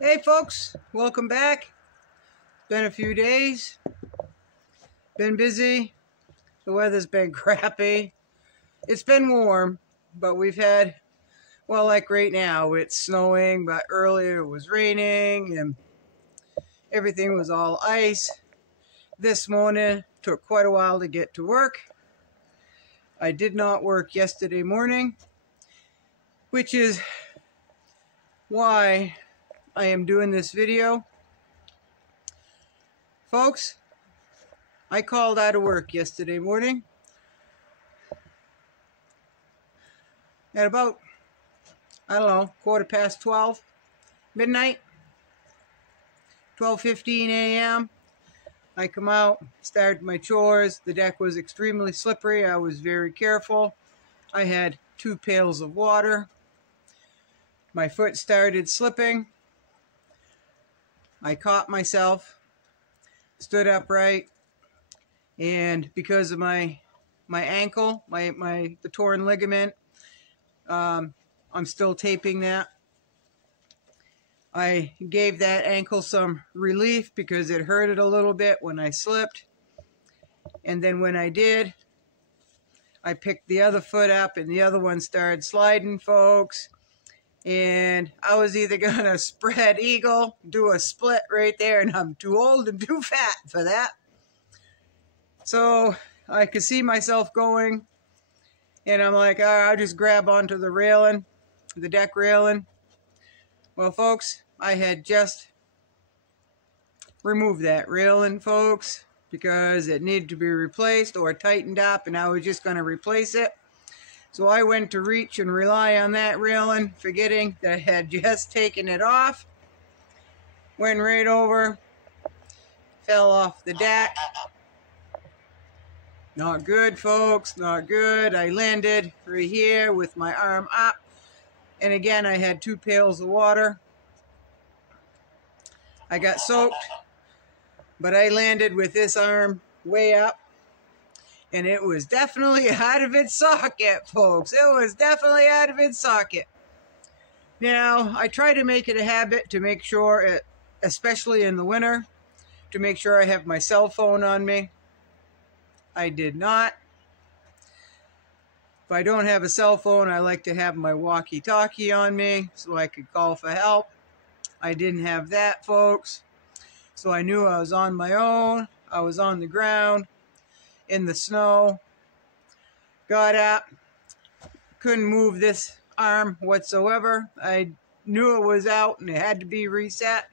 Hey folks, welcome back. Been a few days, been busy, the weather's been crappy. It's been warm, but we've had, well, like right now it's snowing, but earlier it was raining and everything was all ice. This morning took quite a while to get to work. I did not work yesterday morning, which is why I am doing this video. Folks, I called out of work yesterday morning at about, I don't know, 12:15, midnight, 12:15 a.m. I come out, started my chores. The deck was extremely slippery. I was very careful. I had 2 pails of water. My foot started slipping. I caught myself, stood upright, and because of my ankle, the torn ligament, I'm still taping that. I gave that ankle some relief because it hurted a little bit when I slipped. And then when I did, I picked the other foot up and the other one started sliding, folks. And I was either going to spread eagle, do a split right there, and I'm too old and too fat for that. So I could see myself going, and I'm like, all right, I'll just grab onto the railing, the deck railing. Well, folks, I had just removed that railing, folks, because it needed to be replaced or tightened up, and I was just going to replace it. So I went to reach and rely on that railing, forgetting that I had just taken it off. Went right over, fell off the deck. Not good, folks, not good. I landed right here with my arm up. And again, I had 2 pails of water. I got soaked, but I landed with this arm way up. And it was definitely out of its socket, folks. It was definitely out of its socket. Now, I try to make it a habit to make sure, especially in the winter, to make sure I have my cell phone on me. I did not. If I don't have a cell phone, I like to have my walkie-talkie on me so I could call for help. I didn't have that, folks. So I knew I was on my own. I was on the ground, in the snow. Got up. Couldn't move this arm whatsoever. I knew it was out and it had to be reset.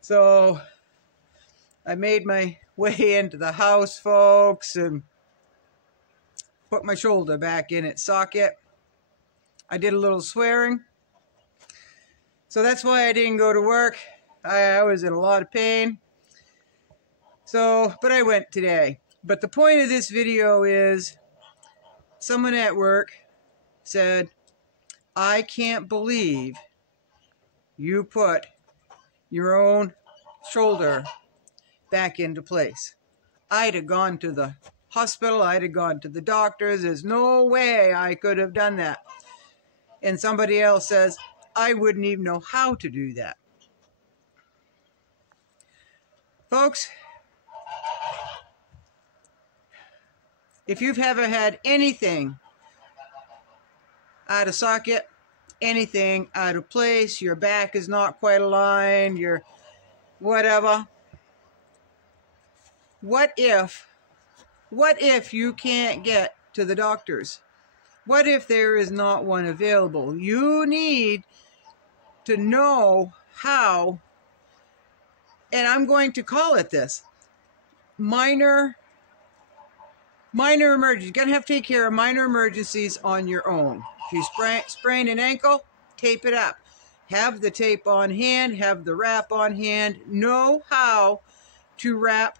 So I made my way into the house, folks, and put my shoulder back in its socket. I did a little swearing. So that's why I didn't go to work. I was in a lot of pain. So, but I went today. But the point of this video is someone at work said, I can't believe you put your own shoulder back into place. I'd have gone to the hospital. I'd have gone to the doctors. There's no way I could have done that. And somebody else says, I wouldn't even know how to do that. Folks, if you've ever had anything out of socket, anything out of place, your back is not quite aligned, your whatever, what if you can't get to the doctors? What if there is not one available? You need to know how, and I'm going to call it this, minor emergencies. You're going to have to take care of minor emergencies on your own. If you sprain an ankle, tape it up. Have the tape on hand, have the wrap on hand. Know how to wrap,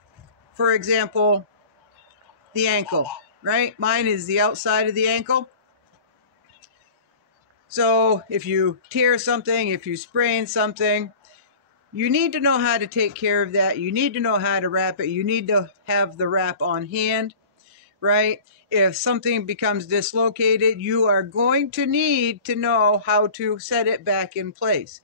for example, the ankle, right? Mine is the outside of the ankle. So if you tear something, if you sprain something, you need to know how to take care of that. You need to know how to wrap it. You need to have the wrap on hand, right? If something becomes dislocated, you are going to need to know how to set it back in place.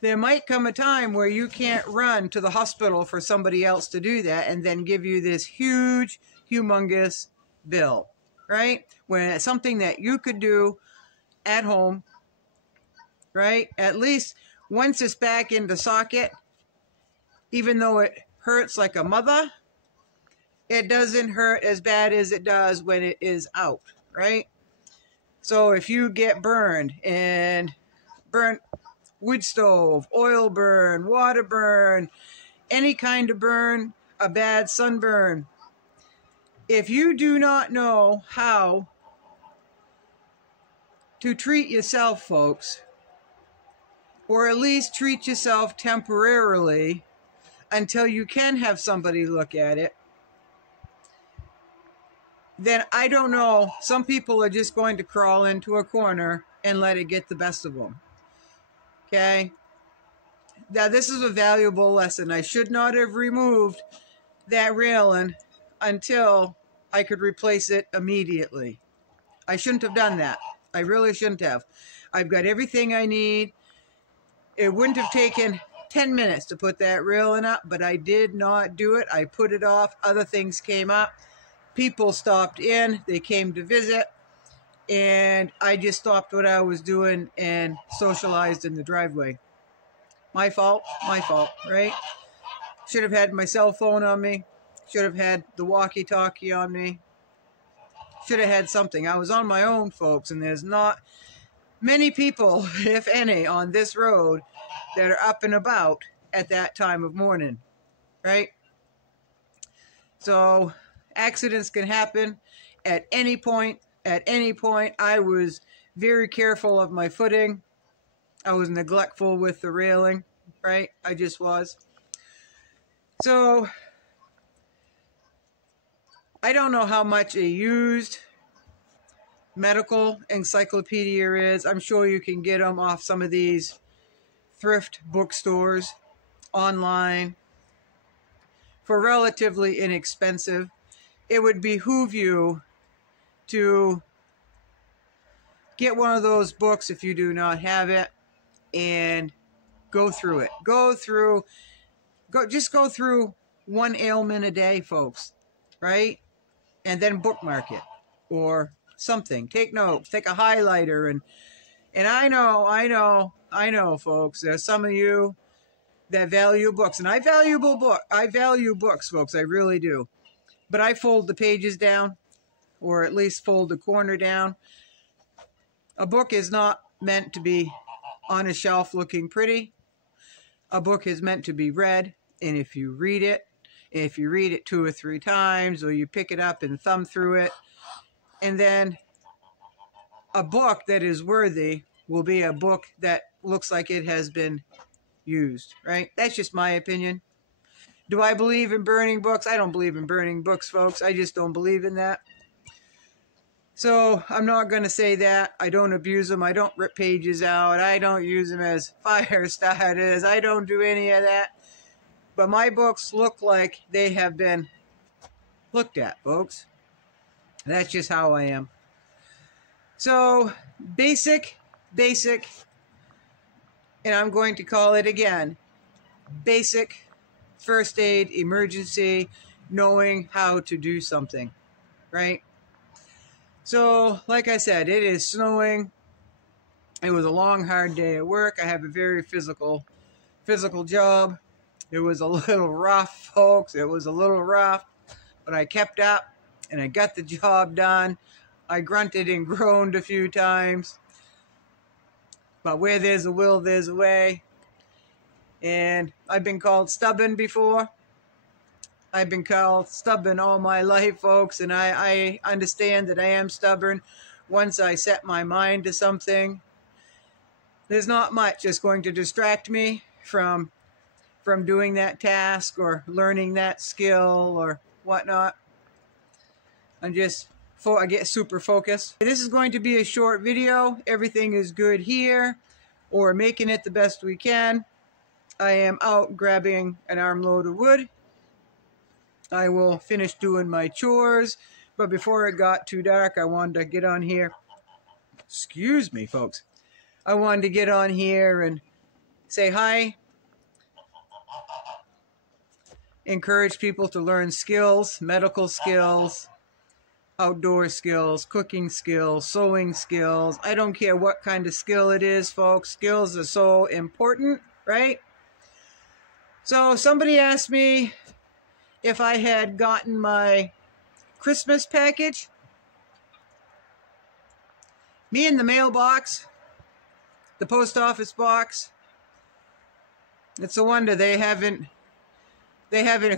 there might come a time where you can't run to the hospital for somebody else to do that and then give you this huge, humongous bill, right? When it's something that you could do at home, right? At least once it's back into socket, even though it hurts like a mother, it doesn't hurt as bad as it does when it is out, right? So if you get burned and burnt wood stove, oil burn, water burn, any kind of burn, a bad sunburn, if you do not know how to treat yourself, folks, or at least treat yourself temporarily until you can have somebody look at it, then I don't know. Some people are just going to crawl into a corner and let it get the best of them. Okay? Now, this is a valuable lesson. I should not have removed that railing until I could replace it immediately. I shouldn't have done that. I really shouldn't have. I've got everything I need. It wouldn't have taken 10 minutes to put that railing up, but I did not do it. I put it off. Other things came up. People stopped in. They came to visit. And I just stopped what I was doing and socialized in the driveway. My fault, right? Should have had my cell phone on me. Should have had the walkie-talkie on me. Should have had something. I was on my own, folks, and there's not many people, if any, on this road that are up and about at that time of morning, right? So accidents can happen at any point. At any point, I was very careful of my footing. I was neglectful with the railing, right? I just was. So I don't know how much a used medical encyclopedia is. I'm sure you can get them off some of these thrift bookstores online for relatively inexpensive. It would behoove you to get one of those books if you do not have it and go through it. Just go through one ailment a day, folks, right? And then bookmark it or something. Take notes, take a highlighter, and I know, folks, there's some of you that value books, and I value books, folks, I really do. But I fold the pages down, or at least fold the corner down. A book is not meant to be on a shelf looking pretty. A book is meant to be read, and if you read it 2 or 3 times, or you pick it up and thumb through it, and then a book that is worthy will be a book that looks like it has been used, right? That's just my opinion. Do I believe in burning books? I don't believe in burning books, folks. I just don't believe in that. So I'm not going to say that. I don't abuse them. I don't rip pages out. I don't use them as fire starters. I don't do any of that. But my books look like they have been looked at, folks. That's just how I am. So basic, and I'm going to call it again, basic first aid emergency, knowing how to do something, right? So, like I said, it is snowing. It was a long, hard day at work. I have a very physical job. It was a little rough, folks. It was a little rough, but I kept up and I got the job done. I grunted and groaned a few times. But where there's a will, there's a way. And I've been called stubborn before. I've been called stubborn all my life, folks, and I understand that I am stubborn. Once I set my mind to something, there's not much that's going to distract me from doing that task or learning that skill or whatnot. I get super focused. This is going to be a short video. Everything is good here, or making it the best we can. I am out grabbing an armload of wood. I will finish doing my chores, but before it got too dark, I wanted to get on here. Excuse me, folks. I wanted to get on here and say hi, encourage people to learn skills, medical skills, outdoor skills, cooking skills, sewing skills. I don't care what kind of skill it is, folks. Skills are so important, right? So somebody asked me if I had gotten my Christmas package. Me in the mailbox, the post office box. It's a wonder they haven't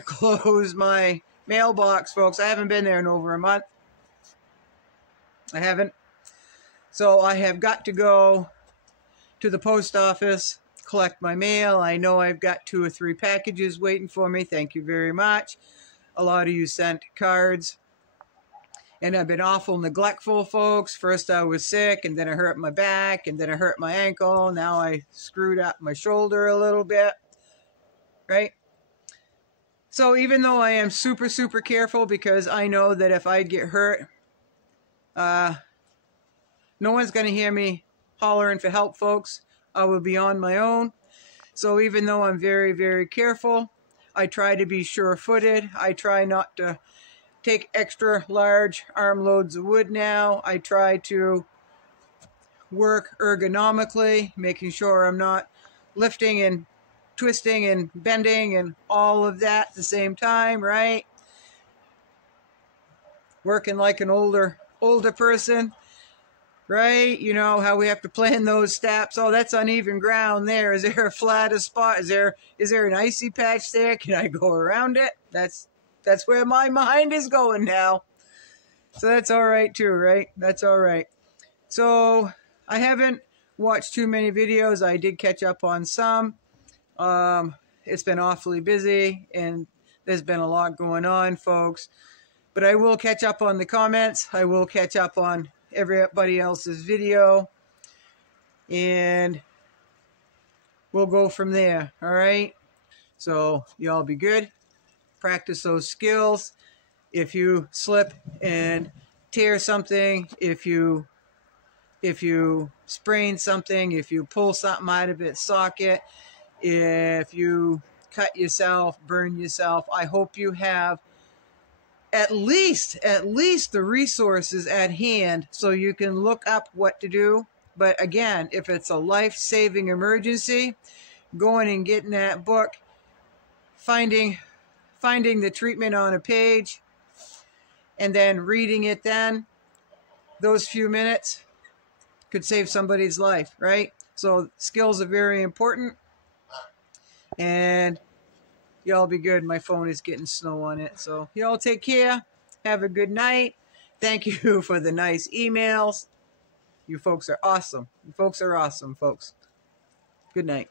closed my mailbox, folks. I haven't been there in over a month. I haven't. So I have got to go to the post office, collect my mail. I know I've got 2 or 3 packages waiting for me. Thank you very much. A lot of you sent cards. And I've been awful neglectful, folks. First I was sick, and then I hurt my back, and then I hurt my ankle. Now I screwed up my shoulder a little bit, right? So even though I am super, super careful, because I know that if I get hurt, no one's going to hear me hollering for help, folks. I will be on my own. So even though I'm very, very careful, I try to be sure-footed. I try not to take extra large armloads of wood now. I try to work ergonomically, making sure I'm not lifting and twisting and bending and all of that at the same time, right? Working like an older person, right? You know how we have to plan those steps. Oh, that's uneven ground there. Is there a flatter spot? Is there an icy patch there? Can I go around it? That's where my mind is going now. So that's all right too, right? That's all right. So I haven't watched too many videos. I did catch up on some. It's been awfully busy, and there's been a lot going on, folks. But I will catch up on the comments. I will catch up on everybody else's video. And we'll go from there, all right? So y'all be good. Practice those skills. If you slip and tear something, if you sprain something, if you pull something out of its socket, if you cut yourself, burn yourself, I hope you have at least the resources at hand so you can look up what to do. But again, if it's a life-saving emergency, going and getting that book, finding the treatment on a page, and then reading it then, those few minutes could save somebody's life, right? So skills are very important. And y'all be good. My phone is getting snow on it. So y'all take care. Have a good night. Thank you for the nice emails. You folks are awesome. You folks are awesome, folks. Good night.